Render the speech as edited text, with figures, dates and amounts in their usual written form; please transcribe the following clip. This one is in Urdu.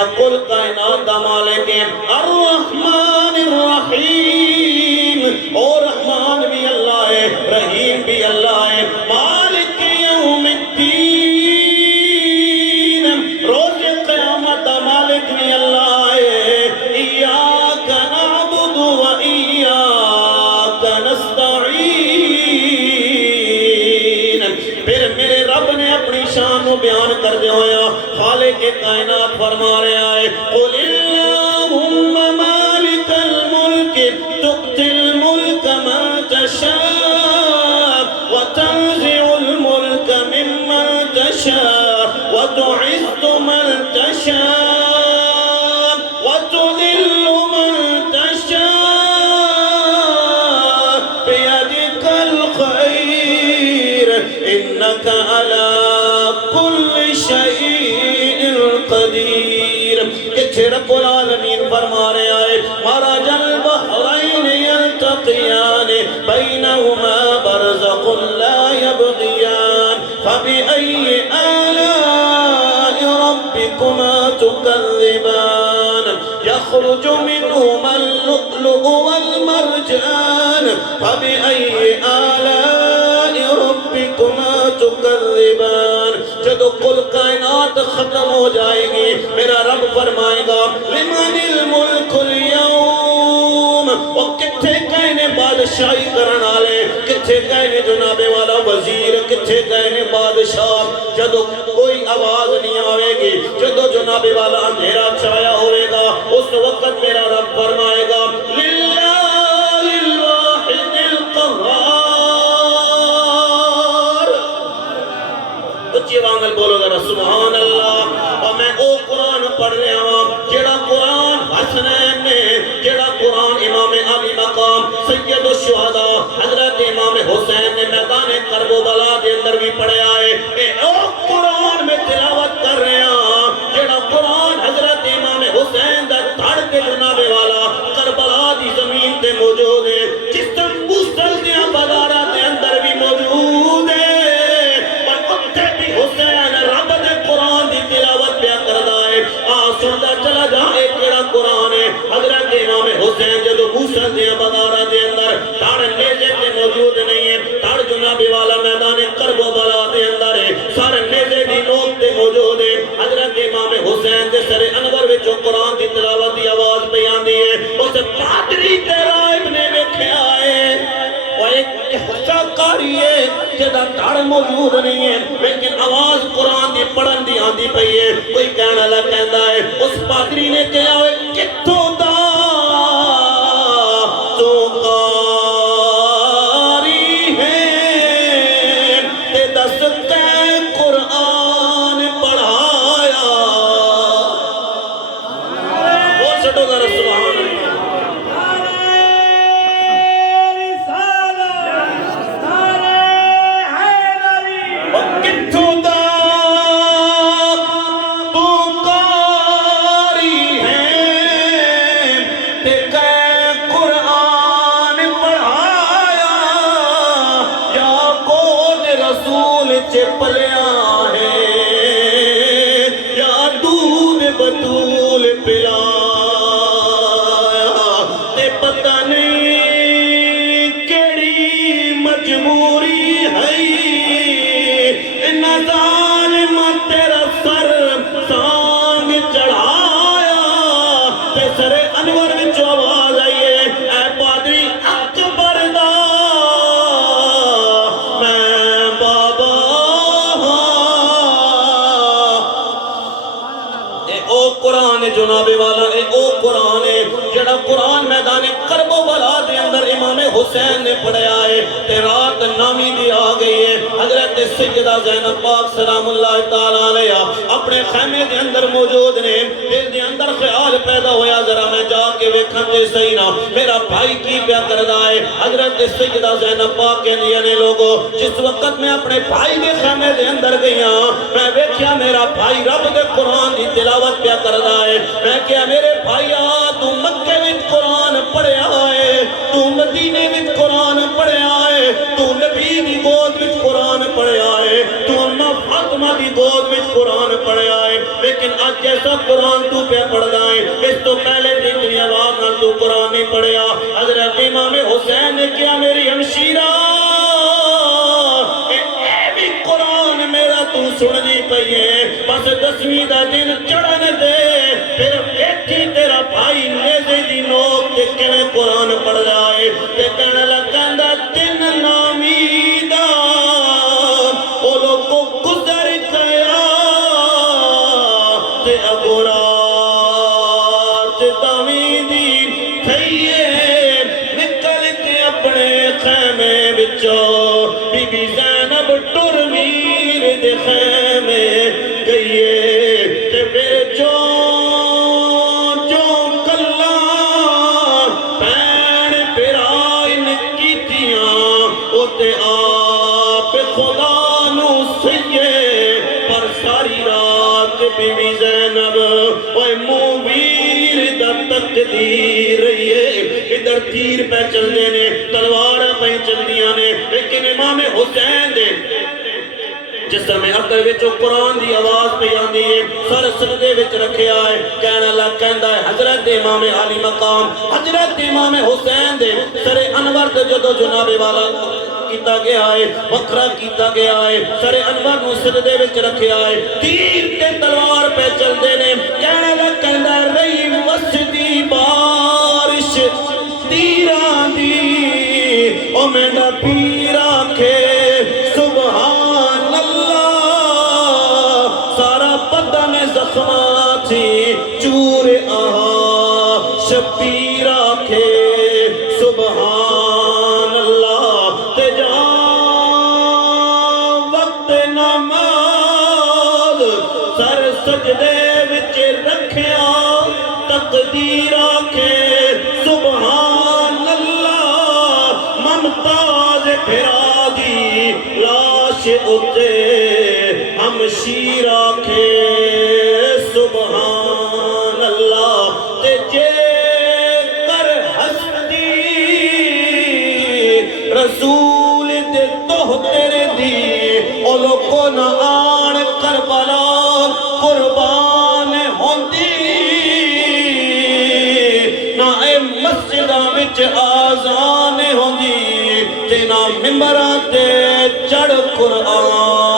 میرا کل کائنات دا مالک ہے الرحمن الرحیم، اور رحمان بھی اللہ ہے، رحیم بھی اللہ ہے، مالک یوم الدین، روز قیامت دا مالک بھی اللہ ہے، ایاک نعبد و ایاک نستعین۔ پھر میرے رب نے اپنی شان کو بیان کر دیا ہویا خالق کائنات فرما رہا ہے قل اللہم مالک الملک تؤتی الملک من تشاء وتنزع الملک ممن تشاء وتعز من تشاء وتذل من تشاء بيدك الخير إنك على كل شيء قدیر۔ کہ رب العالمین فرما رہے آئے مرج البحرین یلتقیان بینہما برزخ لا یبغیان فبأي آلاء ربكما تكذبان يخرج منهما اللؤلؤ والمرجان فبأي آلاء ربكما تكذبان۔ جدو کل کائنات ختم ہو جائے گی میرا رب فرمائے گا لمن الملک اليوم، وہ کتھے کہنے بادشاہی کرن آلے، کتھے کہنے جناب والا وزیر، کتھے کہنے بادشاہ۔ جدو کوئی آواز نہیں آئے گی، جدو جناب والا اندھیرا چھایا ہوئے گا، اس وقت میرا رب فرمائے گا للہ الواحد القہار۔ اچھی وانگل بولو ذرا سبحان اللہ۔ اور میں او قرآن پڑھ رہے ہوں جڑا قرآن حسنین نے، جڑا قرآن امام علی مقام سید الشہداء حضرت امام حسین نے میدان کرب و بلا دے اندر بھی پڑھے آئے، اے او قرآن میں تلاوت کر رہے ہوں جڑا قرآن حضرت امام حسین دا دھڑ کے جناب والا کربلا دی زمین تے موجود ہے، جس طرح موسل دیا بازارہ دے اندر بھی موجود ہے، حسین رب دے قرآن دی تلاوت پیا کردا ہے۔ سندا چلا جا اے کیڑا قرآن ہے حضرت امام حسین جدو موسیٰ دے بازارہ دے اندر تھاڑ نیزے تے موجود نہیں ہے، تھاڑ جناب والا میدان کرب و بلا دے اندر ہے، سارے نیزے دی نوک تے موجود ہے، حضرت امام حسین دے سر انور وچوں قرآن دی تلاوت دی آواز پہ آندی ہے، اس پادری تے راہب نے ویکھیا ہے وہ ایک حصہ کاری ہے جدا دھڑ موجود نہیں ہے لیکن آواز قرآن دی پڑھن دی آندی پئی ہے۔ کوئی کہنا لگ کہندا ہے اس پادری نے کہا ہے کتھوں دا تو قاری ہے تے دس تے قرآن پڑھایا۔ بول چھٹو ذرا سبحان اللہ۔ پلیا ہے یا دودھ بطول پلایا تے پتہ نہیں کیڑی مجبوری ہے ظالم تیرا سر سانگ چڑھایا تے سر انور وچ آواز آئی ہے اے پادری اکبر دا قرآن جناب والا اے او قرآن ہے جڑا قرآن میدان کرب و بلا دے اندر امام حسین نے پڑھیا ہے تے رات نامی دی آ گئی ہے۔ حضرت سیدہ زینب پاک سلام اللہ تعالیٰ علیہ اپنے خیمے دے اندر موجود نے، دل دے اندر خیال پیدا ہویا ذرا میں جا کے ویکھن تے صحیح نا میرا بھائی کی پیا کردا ہے۔ حضرت سیدہ زینب پاک کہندی نے لوگو جس وقت میں اپنے بھائی دے خیمے دے اندر گئی ہاں میں ویکھیا میرا بھائی رب دے قرآن دی تلاوت پیا کردا ہے۔ میں کہا میرے بھائی تو مکے وچ قرآن پڑھیا ہے، تو مدینے وچ قرآن پڑھیا ہے، تو نبی دی گود وچ قرآن پڑھیا ہے، تو اماں فاطمہ دی گود وچ قرآن پڑھیا ہے، لیکن آج جیسا قرآن تو پہ پڑھدا ہے اس تو پہلے جتنی آواز نال تو قرآن نہیں پڑھیا حضرت امام حسین نے کیا میری ہمشیرہ اے بھی قرآن میرا تو سننی پئی ہے بس 10ویں دا دن چڑھن دے پھر ویکھی تیرا بھائی نیزے دی نوک تے کیویں قرآن پڑھ رہا ہے تے کہنے لگا دن نامی دا او لوگوں گزر گیا تے ابو رات داویں دی تھئیے نکل کے اپنے خیمے وچوں بی بی زینب ٹر ویر دے خیمے گئیے تے پھر جو کلا پین پرائن کیتیاں او تے آپ خدا نو سیے پر ساری رات بی بی زینب اوے منہ ویر دا تقدیر رہیے ادھر تیر پہ چل دینے تلوار پہ چل دیاں نے لیکن امام حسین دے جس میں اکر وچ قرآن دی آواز پہ آندی ہے سر سجدے وچ رکھیا ہے کہنا لگ کہندا ہے حضرت امام علی مقام حضرت امام حسین دے سر انور تے جدو جناب والا کیتا گیا ہے وکھرا کیتا گیا ہے سر انور نو سجدے وچ رکھیا ہے تیر تے تلوار پہ چل دے نے کہنا لگ کہندا رہی وسدی بارش تیران دی او میرا پیر آکھے سبحان اللہ سارا بدن زخماں تھی چور آہا شبیر آکھے سبحان اللہ تے جہاں وقت نماز سر سجدے وچ رکھیا تقدیر آکھے سبحان اللہ ممتاز پھرا دی لاش اتے ہم شیر آکھے سبحان اللہ تے جے کر ہستی رسول دے توہ تیرے دی او لوگوں نہ آن کربلا قربان ہوندی نہ اے مسجدہ وچ آزان ہوندی تے نہ ممبرہ تے چڑھ قرآن